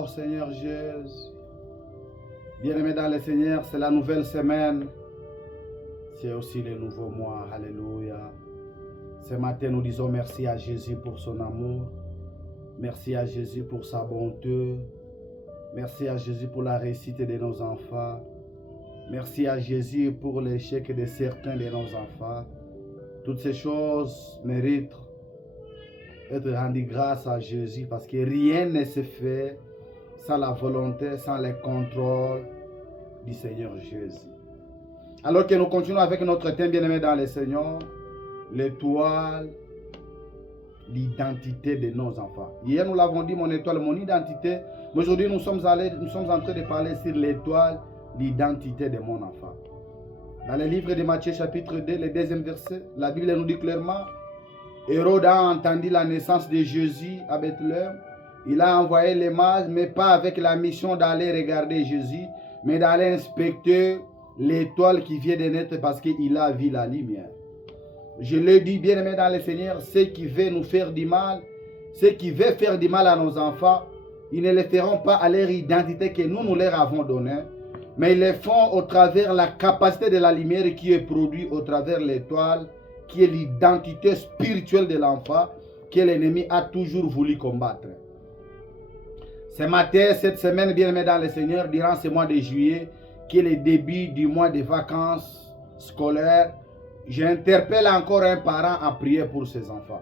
Oh Seigneur Jésus. Bien-aimés dans le Seigneur, c'est la nouvelle semaine. C'est aussi le nouveau mois. Alléluia. Ce matin, nous disons merci à Jésus pour son amour. Merci à Jésus pour sa bonté. Merci à Jésus pour la réussite de nos enfants. Merci à Jésus pour l'échec de certains de nos enfants. Toutes ces choses méritent d'être rendues grâce à Jésus parce que rien ne se fait sans la volonté, sans le contrôle du Seigneur Jésus. Alors que nous continuons avec notre thème bien-aimé dans le Seigneur, l'étoile, l'identité de nos enfants. Hier, nous l'avons dit, mon étoile, mon identité. Aujourd'hui, nous sommes en train de parler sur l'étoile, l'identité de mon enfant. Dans le livre de Matthieu, chapitre 2, le 2e verset, la Bible nous dit clairement, Hérode a entendu la naissance de Jésus à Bethléem. Il a envoyé les mages, mais pas avec la mission d'aller regarder Jésus, mais d'aller inspecter l'étoile qui vient de naître parce qu'il a vu la lumière. Je le dis bien aimé dans le Seigneur, ceux qui veulent nous faire du mal, ceux qui veulent faire du mal à nos enfants, ils ne le feront pas à leur identité que nous leur avons donnée, mais ils le font au travers la capacité de la lumière qui est produite au travers l'étoile, qui est l'identité spirituelle de l'enfant que l'ennemi a toujours voulu combattre. Ce matin, cette semaine, bien aimé dans le Seigneur, durant ce mois de juillet, qui est le début du mois de vacances scolaires, j'interpelle encore un parent à prier pour ses enfants.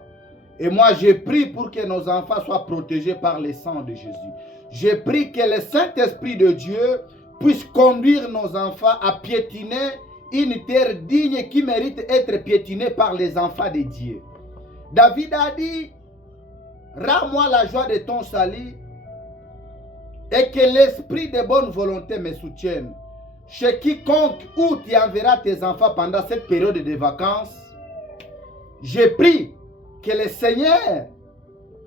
Et moi, je prie pour que nos enfants soient protégés par le sang de Jésus. Je prie que le Saint-Esprit de Dieu puisse conduire nos enfants à piétiner une terre digne qui mérite d'être piétinée par les enfants de Dieu. David a dit, rends-moi la joie de ton salut et que l'esprit de bonne volonté me soutienne. Chez quiconque où tu enverras tes enfants pendant cette période de vacances, je prie que le Seigneur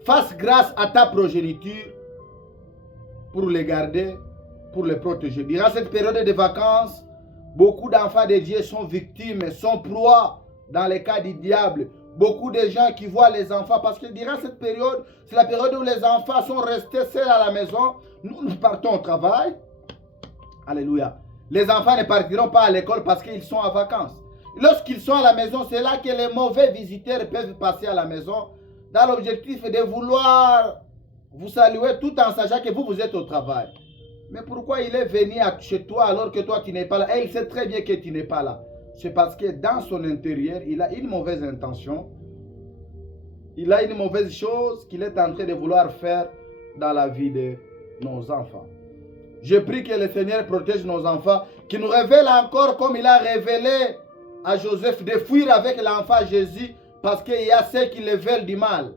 fasse grâce à ta progéniture pour les garder, pour les protéger. Durant cette période de vacances, beaucoup d'enfants de Dieu sont victimes, sont proies dans les cas du diable. Beaucoup de gens qui voient les enfants, parce que durant cette période, c'est la période où les enfants sont restés seuls à la maison. Nous partons au travail. Alléluia. Les enfants ne partiront pas à l'école parce qu'ils sont en vacances. Lorsqu'ils sont à la maison, c'est là que les mauvais visiteurs peuvent passer à la maison dans l'objectif de vouloir vous saluer tout en sachant que vous êtes au travail. Mais pourquoi il est venu chez toi alors que toi tu n'es pas là? Et il sait très bien que tu n'es pas là. C'est parce que dans son intérieur, il a une mauvaise intention. Il a une mauvaise chose qu'il est en train de vouloir faire dans la vie de nos enfants. Je prie que le Seigneur protège nos enfants, qu'il nous révèle encore comme il a révélé à Joseph de fuir avec l'enfant Jésus parce qu'il y a ceux qui le veulent du mal.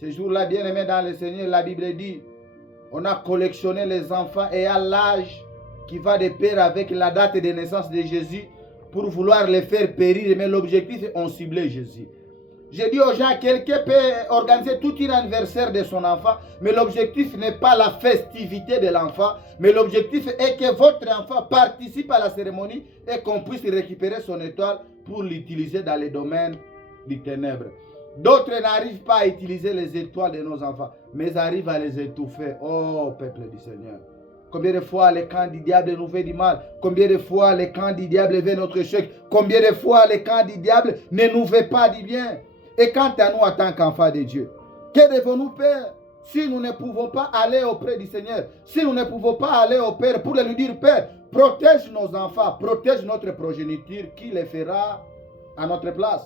Ce jour-là, bien aimé dans le Seigneur, la Bible dit, on a collectionné les enfants et à l'âge qui va de pair avec la date de naissance de Jésus pour vouloir les faire périr, mais l'objectif est on ciblait Jésus. J'ai dit aux gens, quelqu'un peut organiser tout un anniversaire de son enfant, mais l'objectif n'est pas la festivité de l'enfant, mais l'objectif est que votre enfant participe à la cérémonie et qu'on puisse récupérer son étoile pour l'utiliser dans les domaines du ténèbre. D'autres n'arrivent pas à utiliser les étoiles de nos enfants, mais arrivent à les étouffer. Oh, peuple du Seigneur. Combien de fois les camps du diable nous fait du mal? Combien de fois les camps du diable veulent notre échec? Combien de fois les camps du diable ne nous fait pas du bien? Et quant à nous en tant qu'enfants de Dieu, que devons-nous faire si nous ne pouvons pas aller auprès du Seigneur? Si nous ne pouvons pas aller au Père pour lui dire, Père, protège nos enfants, protège notre progéniture, qui les fera à notre place.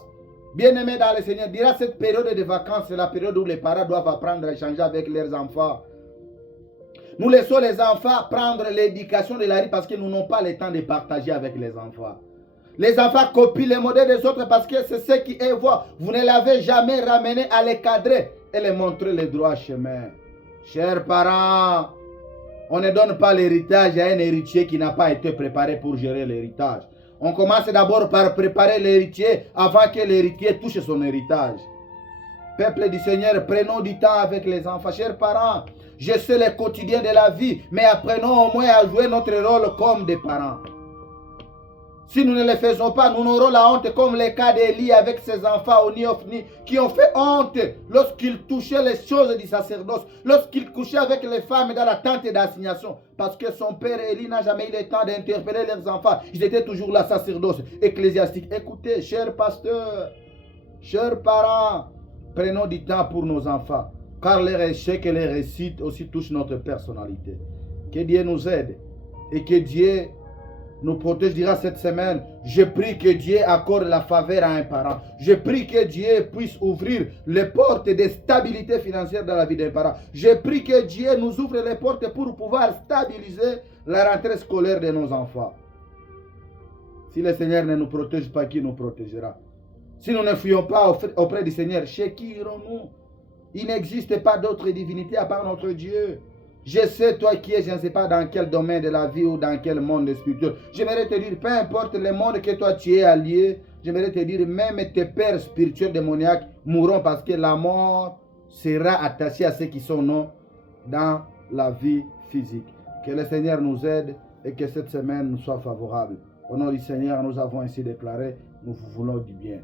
Bien-aimés dans le Seigneur, durant cette période de vacances, c'est la période où les parents doivent apprendre à échanger avec leurs enfants. Nous laissons les enfants prendre l'éducation de la vie parce que nous n'avons pas le temps de partager avec les enfants. Les enfants copient les modèles des autres parce que c'est ce qui est voient. Vous ne l'avez jamais ramené à les cadrer et les montrer le droit chemin. Chers parents, on ne donne pas l'héritage à un héritier qui n'a pas été préparé pour gérer l'héritage. On commence d'abord par préparer l'héritier avant que l'héritier touche son héritage. Peuple du Seigneur, prenons du temps avec les enfants. Chers parents, je sais le quotidien de la vie, mais apprenons au moins à jouer notre rôle comme des parents. Si nous ne le faisons pas, nous n'aurons la honte comme le cas d'Élie avec ses enfants au Ni qui ont fait honte lorsqu'ils touchaient les choses du sacerdoce, lorsqu'ils couchaient avec les femmes dans la tente d'assignation. Parce que son père Élie n'a jamais eu le temps d'interpeller leurs enfants. Ils étaient toujours là, sacerdoce ecclésiastique. Écoutez, chers pasteurs, chers parents, prenons du temps pour nos enfants. Car les échecs et les réussites aussi touchent notre personnalité. Que Dieu nous aide et que Dieu nous protège, dira cette semaine. Je prie que Dieu accorde la faveur à un parent. Je prie que Dieu puisse ouvrir les portes de stabilité financière dans la vie d'un parent. Je prie que Dieu nous ouvre les portes pour pouvoir stabiliser la rentrée scolaire de nos enfants. Si le Seigneur ne nous protège pas, qui nous protégera? Si nous ne fuyons pas auprès du Seigneur, chez qui irons-nous? Il n'existe pas d'autre divinité à part notre Dieu. Je sais, toi qui es, je ne sais pas dans quel domaine de la vie ou dans quel monde spirituel. J'aimerais te dire, peu importe le monde que toi tu es allié, j'aimerais te dire, même tes pères spirituels démoniaques mourront parce que la mort sera attachée à ceux qui sont non dans la vie physique. Que le Seigneur nous aide et que cette semaine nous soit favorable. Au nom du Seigneur, nous avons ainsi déclaré, nous vous voulons du bien.